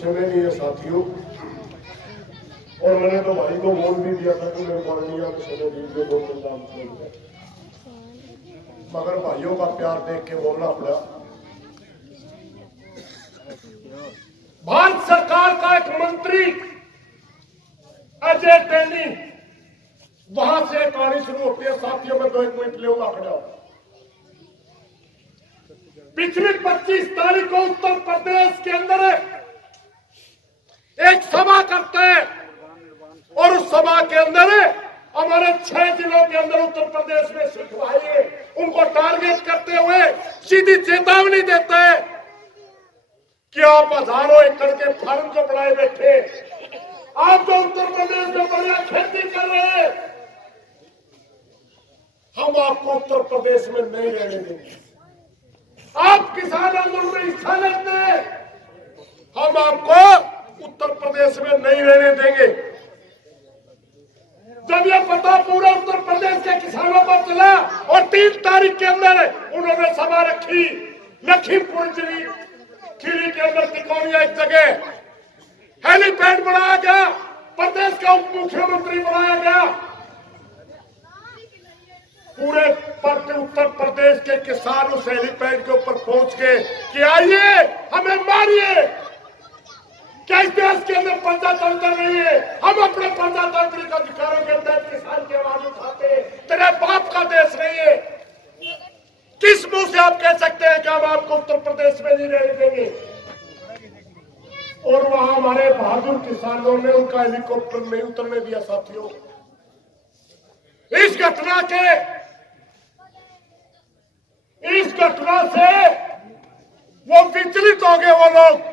समय नहीं है साथियों, और मैंने तो भाई को बोल भी दिया था कि मेरे कॉलोनिया में समय दीजिए, 2-3 नाम छोड़, मगर भाइयों का प्यार देख के बोलना पड़ा। भारत सरकार का एक मंत्री अजय टैनी, वहां से कहानी शुरू होती है साथियों। में 2-1 मिनट लेगा खड़ा। पिछली 25 तारीख को उत्तर प्रदेश के अंदर एक सभा करते हैं, और उस सभा के अंदर हमारे 6 जिलों के अंदर उत्तर प्रदेश में सिख भाई उनको टारगेट करते हुए सीधी चेतावनी देते हैं कि आप हजारों एकड़ के फार्म जो बनाए बैठे, आप जो उत्तर प्रदेश में बढ़िया खेती कर रहे हैं, हम आपको उत्तर प्रदेश में नहीं रहने देंगे। आप किसान आंदोलन में हिस्सा लेते हैं, हम आपको उत्तर प्रदेश में नहीं रहने देंगे। जब यह पता पूरा उत्तर प्रदेश के किसानों को चला, और 3 तारीख के अंदर उन्होंने सभा रखी लखीमपुर खीरी के अंदर, तिकोनिया एक जगह हेलीपैड बनाया गया, प्रदेश का उप मुख्यमंत्री बनाया गया। पूरे उत्तर प्रदेश के किसान उस हेलीपैड के ऊपर पहुंच के कि आइए हमें मारिए, क्या इस देश के अंदर प्रजातंत्र नहीं है? हम अपने प्रजातांत्रिक अधिकारों के तहत किसान की आवाज उठाते, तेरे बाप का देश नहीं है। किस मुंह से आप कह सकते हैं कि हम आपको उत्तर प्रदेश में नहीं रहने देंगे? और वहां हमारे बहादुर किसानों ने उनका हेलीकॉप्टर नहीं उतरने दिया साथियों। इस घटना से वो विचलित हो गए वो लोग,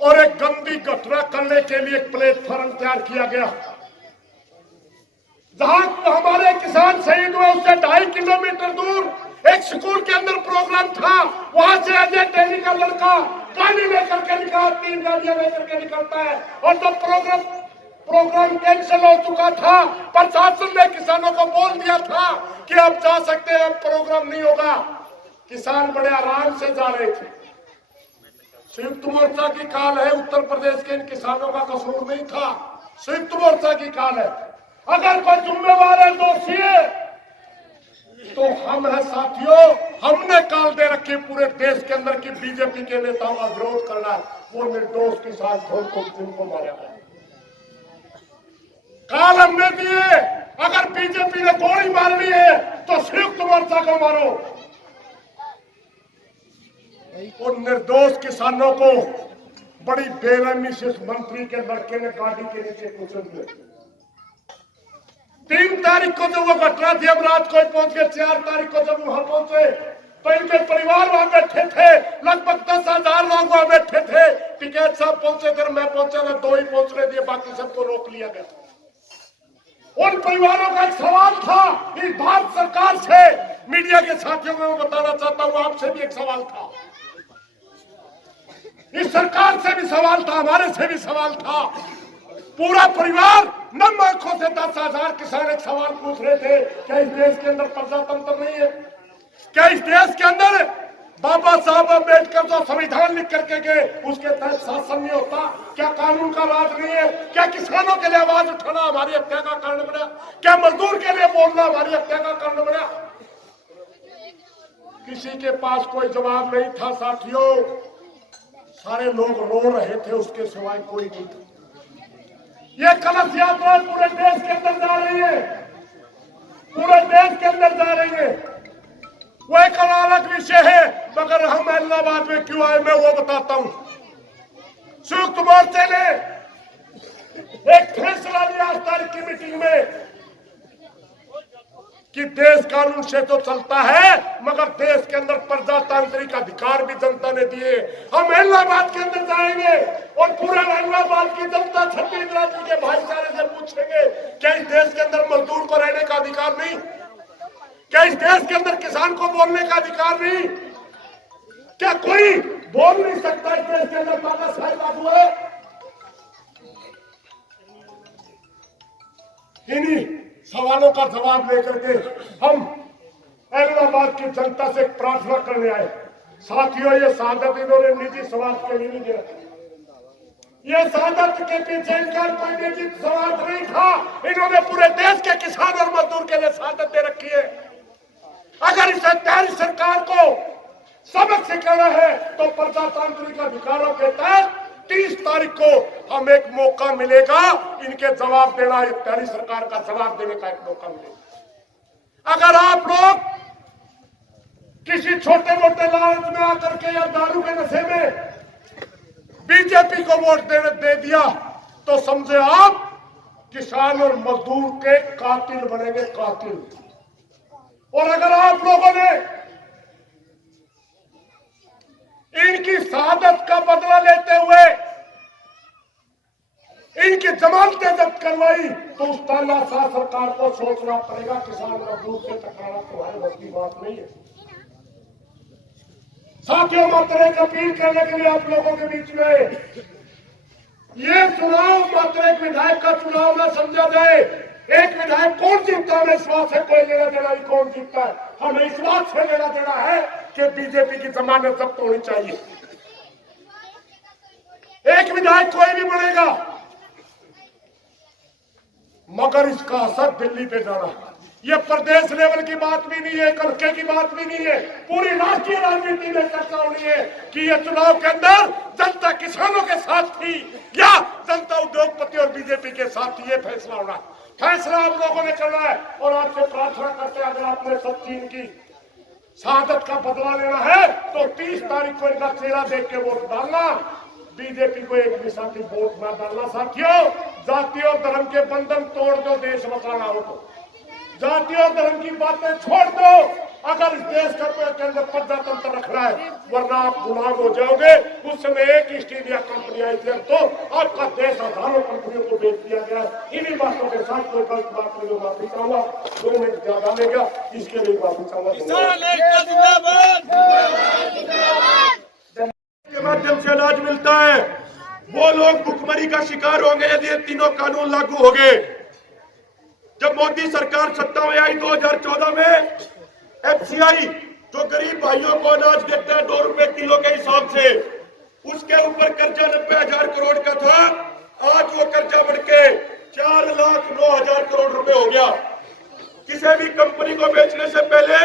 और एक गंदी घटना करने के लिए एक प्लेटफॉर्म तैयार किया गया। जहां हमारे किसान शहीद हुए उससे 2.5 किलोमीटर दूर एक स्कूल के अंदर प्रोग्राम था। वहां से अजय टैनी का लड़का गाड़ी लेकर के निकला, 3 गाड़ियां लेकर के निकलता है, और जब प्रोग्राम कैंसिल हो चुका था, प्रशासन ने किसानों को बोल दिया था कि आप जा सकते हैं, प्रोग्राम नहीं होगा। किसान बड़े आराम से जा रहे थे। संयुक्त मोर्चा की काल है, उत्तर प्रदेश के इन किसानों का कसूर नहीं था, संयुक्त मोर्चा की काल है। अगर कोई जिम्मेवार है, दोषी है, तो हम है साथियों। हमने काल दे रखी पूरे देश के अंदर की बीजेपी के नेताओं का विरोध करना है। वो निर्दोष किसान जिनको मारा है, काल हमने दिए। अगर बीजेपी ने गोली मारनी है तो संयुक्त मोर्चा को मारो। और निर्दोष किसानों को बड़ी बेरहमी से मंत्री के लड़के ने गाड़ी के नीचे कुचल दिया। 3 तारीख को जब वो घटना थी, हम रात को पहुंच गए। 4 तारीख को जब वहां पहुंचे तो इनके परिवार वहां बैठे थे, लगभग 10,000 लोग वहां बैठे थे। टिकैत साहब पहुंचे थे, मैं पहुंचा था, 2 ही पहुंचने दिए, बाकी सबको रोक लिया गया। उन परिवारों का एक सवाल था इस भारत सरकार से। मीडिया के साथियों को मैं बताना चाहता हूं, आपसे भी एक सवाल था, इस सरकार से भी सवाल था, हमारे से भी सवाल था। पूरा परिवार नम आंखों से 10,000 किसान एक सवाल पूछ रहे थे, क्या इस देश के अंदर प्रजातंत्र नहीं है? क्या इस देश के अंदर बाबा साहब अम्बेडकर जो संविधान लिख करके गए उसके तहत शासन नहीं होता? क्या कानून का राज नहीं है? क्या किसानों के लिए आवाज उठाना हमारी हत्या का कारण बना? क्या मजदूर के लिए बोलना हमारी हत्या का कारण बना? किसी के पास कोई जवाब नहीं था साथियों। सारे लोग रो रहे थे, उसके सिवाय कोई नहीं था। ये कलश यात्रा पूरे देश के अंदर जा रही है, पूरे देश के अंदर जा रही है। वो एक अलग विषय है, मगर हम इलाहाबाद में क्यों आए मैं वो बताता हूं। संयुक्त मोर्चे ने एक फैसला लिया 8 तारीख की मीटिंग में कि देश कानून से तो चलता है, मगर देश के अंदर प्रजातांत्रिक अधिकार भी जनता ने दिए। हम इलाहाबाद के अंदर जाएंगे और पूरे इलाहाबाद की जनता 26 राज्य के भाईचारे से पूछेंगे, क्या इस देश के अंदर मजदूर को रहने का अधिकार नहीं? क्या इस देश के अंदर किसान को बोलने का अधिकार नहीं? क्या कोई बोल नहीं सकता इस देश के अंदर तानाशाही लागू है? इन्हीं सवालों का जवाब लेकर के हम इलाहाबाद की जनता से प्रार्थना करने आए। साथियों, ये शहादत इन्होंने निजी स्वार्थ के लिए नहीं दिया, ये सादत के पीछे इनका कोई निजी स्वार्थ नहीं था। इन्होंने पूरे देश के किसान और मजदूर के लिए सादत दे रखी है। अगर इसे तेरी सरकार को सबक सिखाना है तो प्रजातांत्रिक अधिकारों के तहत 30 तारीख को हम एक मौका मिलेगा इनके जवाब देना, तेरी सरकार का जवाब देने का एक मौका मिलेगा। अगर आप लोग किसी छोटे मोटे लालच में आकर के या दारू के नशे में बीजेपी को वोट दे दिया तो समझे आप किसान और मजदूर के कातिल बनेंगे, कातिल। और अगर आप लोगों ने इनकी शहादत का बदला लेते हुए इनकी जमानतें जब्त करवाई तो उस तानाशाह सरकार को सोचना पड़ेगा। किसान मजदूर से टकराना तुम्हारे बस की बात नहीं है। साथियों, मात्र एक अपील करने के लिए आप लोगों के बीच में, ये चुनाव मात्र एक विधायक का चुनाव न समझा जाए। एक विधायक कौन जीतता है इस बात से कोई लेना देना नहीं, कौन जीतता है हमें इस बात से लेना देना है कि बीजेपी की जमानत जब्त होनी चाहिए। एक विधायक कोई भी बनेगा मगर इसका असर दिल्ली पे जाना। ये प्रदेश लेवल की बात भी नहीं है, हल्के की बात भी नहीं है, पूरी राष्ट्रीय राजनीति में चर्चा होनी है कि ये चुनाव के अंदर जनता किसानों के साथ थी या जनता उद्योगपति और बीजेपी के साथ थी। ये फैसला होना, फैसला आप लोगों ने करना है। और आपसे प्रार्थना करते हैं, अगर आपने सच्ची इनकी शहादत का बदला लेना है तो 30 तारीख को इनका चेहरा देख के वोट डालना, बीजेपी को एक भी साथी वोट ना डालना। साथियों, जाति और धर्म के बंधन तोड़ दो, देश बचाना हो तो जाति और धर्म की बातें छोड़ दो अगर इस देश के अंदर प्रजातंत्र रखना है, वरना आप गुलाम हो जाओगे। उस समय एक ईस्ट इंडिया कंपनी आई थी, तो आपका देश हजारों कंपनियों को बेच दिया गया। इन्हीं बातों के साथ कोई गलत बात नहीं, माफी चाहूंगा, 2 मिनट ज्यादा लेगा इसके लिए माफी चाहूंगा। के माध्यम से अनाज मिलता है, वो लोग भुखमरी का शिकार होंगे यदि ये तीनों कानून लागू हो गए। जब मोदी सरकार सत्ता में आई 2014 में, एफसीआई जो गरीब भाइयों को अनाज देता है 2 रुपए किलो के हिसाब से, उसके ऊपर कर्जा 90,000 करोड़ का था। आज वो कर्जा बढ़ के 4,09,000 करोड़ रुपए हो गया। किसी भी कंपनी को बेचने से पहले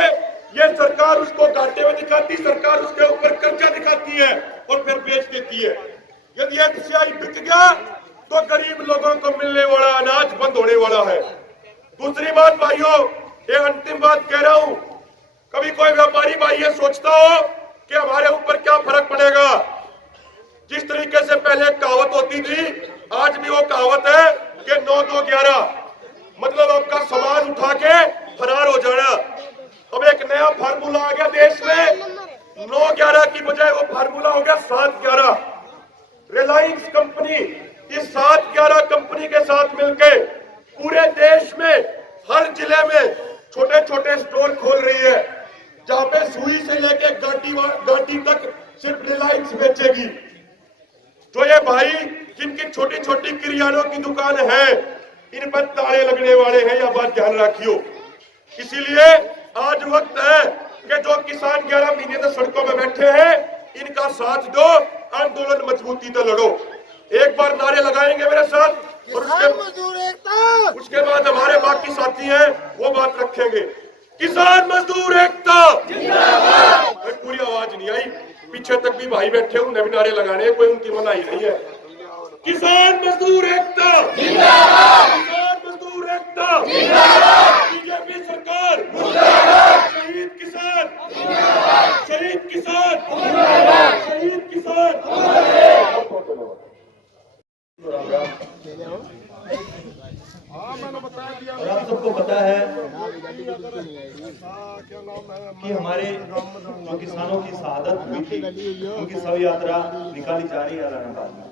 ये सरकार उसको घाटे में दिखाती, सरकार उसके ऊपर कर्जा दिखाती है और फिर बेच देती है। यदि एफसीआई बिक गया तो गरीब लोगों को मिलने वाला अनाज बंद होने वाला है। दूसरी बात भाइयों, ये अंतिम बात कह रहा हूं, कभी कोई व्यापारी भाई ये सोचता हो कि हमारे ऊपर क्या फर्क पड़ेगा। जिस तरीके से पहले कहावत होती थी, आज भी वो कहावत है कि 9-2-11, मतलब आपका सामान उठा के फरार हो जाना। अब एक नया फार्मूला आ गया देश में, 9-11 की बजाय वो फार्मूला हो गया 7-11। रिलायंस कंपनी इस 7-11 कंपनी के साथ मिलकर पूरे देश में हर जिले में छोटे छोटे स्टोर खोल रही है, जहां पे सुई से लेके गांठी तक सिर्फ रिलायंस बेचेगी। जो ये भाई जिनकी छोटी छोटी किरानों की दुकान है, इन पर ताले लगने वाले हैं, यह बात ध्यान रखियो। इसीलिए आज वक्त है कि जो किसान 11 महीने से सड़कों में बैठे हैं, इनका साथ दो, आंदोलन मजबूती से लड़ो। एक बार नारे लगाएंगे मेरे साथ और उसके बाद हमारे बाकी साथी हैं वो बात रखेंगे। किसान मजदूर एकता जिंदाबाद। पूरी आवाज नहीं आई, पीछे तक भी भाई बैठे, उन्हें भी नारे लगाने, कोई उनकी मनाही नहीं है। किसान मजदूर एकता जिंदाबाद, किसान मजदूर एकता जिंदाबाद, बीजेपी सरकार मुर्दाबाद, शहीद किसान जिंदाबाद, शहीद किसान जिंदाबाद, शहीद किसान मुर्दाबाद। और आप सबको पता है कि हमारे जो किसानों की शहादत हुई थी, उनकी शव यात्रा निकाली जा रही है औरंगाबाद में।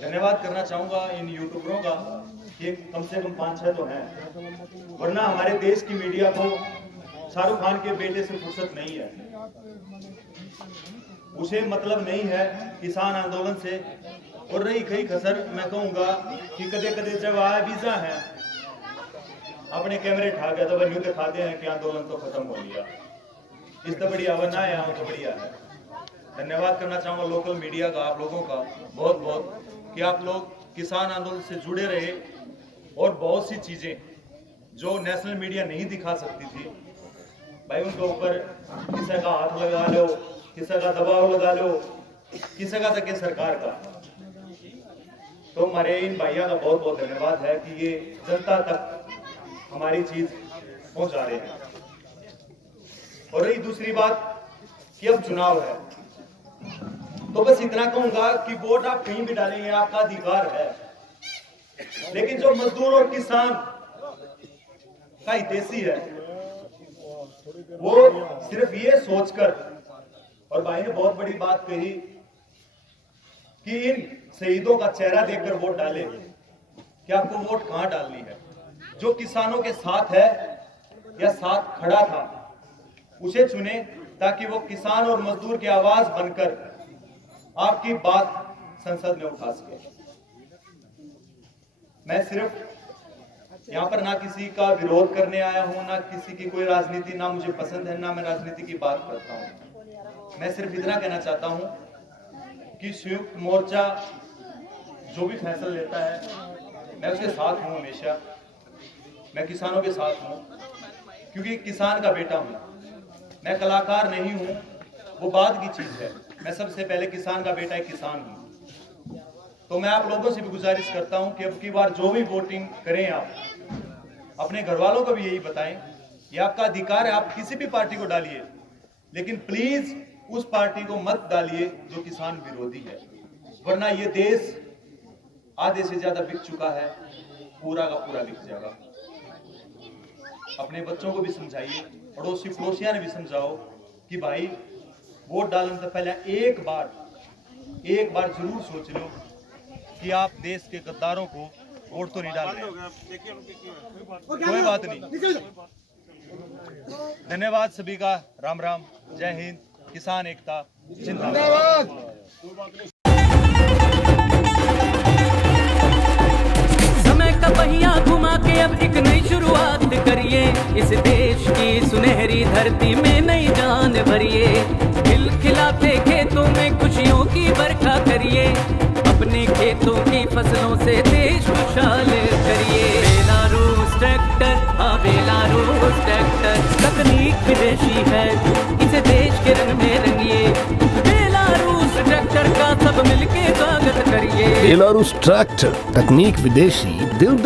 धन्यवाद करना चाहूंगा इन यूट्यूबरों का, ये कम से कम 5-6 तो हैं, वरना हमारे देश की मीडिया को शाहरुख खान के बेटे से फुर्सत नहीं है। उसे मतलब नहीं है किसान आंदोलन से। और रही कई खसर, मैं कहूंगा कि कदे कदे जब आया वीजा है अपने कैमरे ठा गया तो वह दिखाते हैं कि आंदोलन तो खत्म हो गया। इस तो बढ़िया वरना है, तो बढ़िया है। धन्यवाद करना चाहूँगा लोकल मीडिया का, आप लोगों का बहुत बहुत, कि आप लोग किसान आंदोलन से जुड़े रहे और बहुत सी चीज़ें जो नेशनल मीडिया नहीं दिखा सकती थी भाई, उनके ऊपर किसी का हाथ लगा लो, किसी का दबाव लगा लो, किसी का तक सरकार का। तो हमारे इन भाइयों का बहुत बहुत धन्यवाद है कि ये जनता तक हमारी चीज पहुंचा रहे हैं। और रही दूसरी बात कि अब चुनाव है, तो बस इतना कहूंगा कि वोट आप कहीं भी डालेंगे, आपका अधिकार है, लेकिन जो मजदूर और किसान का हितैषी है वो सिर्फ ये सोचकर, और भाई ने बहुत बड़ी बात कही कि इन शहीदों का चेहरा देखकर वोट डाले, कि आपको वोट कहां डालनी है। जो किसानों के साथ है या साथ खड़ा था उसे चुने, ताकि वो किसान और मजदूर की आवाज बनकर आपकी बात संसद में उठा सके। मैं सिर्फ यहाँ पर ना किसी का विरोध करने आया हूं, ना किसी की कोई राजनीति, ना मुझे पसंद है, ना मैं राजनीति की बात करता हूं। मैं सिर्फ इतना कहना चाहता हूं कि संयुक्त मोर्चा जो भी फैसला लेता है मैं उसके साथ हूं हमेशा। मैं किसानों के साथ हूं क्योंकि किसान का बेटा हूं, मैं कलाकार नहीं हूं, वो बाद की चीज है। मैं सबसे पहले किसान का बेटा, एक किसान हूं। तो मैं आप लोगों से भी गुजारिश करता हूं कि अब की बार जो भी वोटिंग करें आप अपने घर वालों को भी यही बताएं, ये आपका अधिकार है, आप किसी भी पार्टी को डालिए, लेकिन प्लीज उस पार्टी को मत डालिए जो किसान विरोधी है, वरना ये देश आधे से ज्यादा बिक चुका है, पूरा का पूरा बिक जाएगा। अपने बच्चों को भी समझाइए, पड़ोसी पड़ोसियां ने भी समझाओ कि भाई वोट डालने से पहले एक बार जरूर सोच लो कि आप देश के गद्दारों को वोट तो नहीं डाल रहे। कोई बात नहीं। धन्यवाद सभी का, राम राम, जय हिंद, किसान एकता जिंदाबाद। समय का पहिया घुमा के अब एक नई शुरुआत करिए, इस देश की सुनहरी धरती में नई जान भरिए। खिलखिलाते खेतों में खुशियों की बरखा करिए, अपने खेतों की फसलों से देश खुशहाल करिए। बेलारूस ट्रैक्टर, हाँ बेलारूस ट्रैक्टर, तकनीक विदेशी है, इसे देश के रंग में रंगिए। बेलारूस ट्रैक्टर का सब मिलके स्वागत करिए। बेलारूस ट्रैक्टर, तकनीक विदेशी, दिल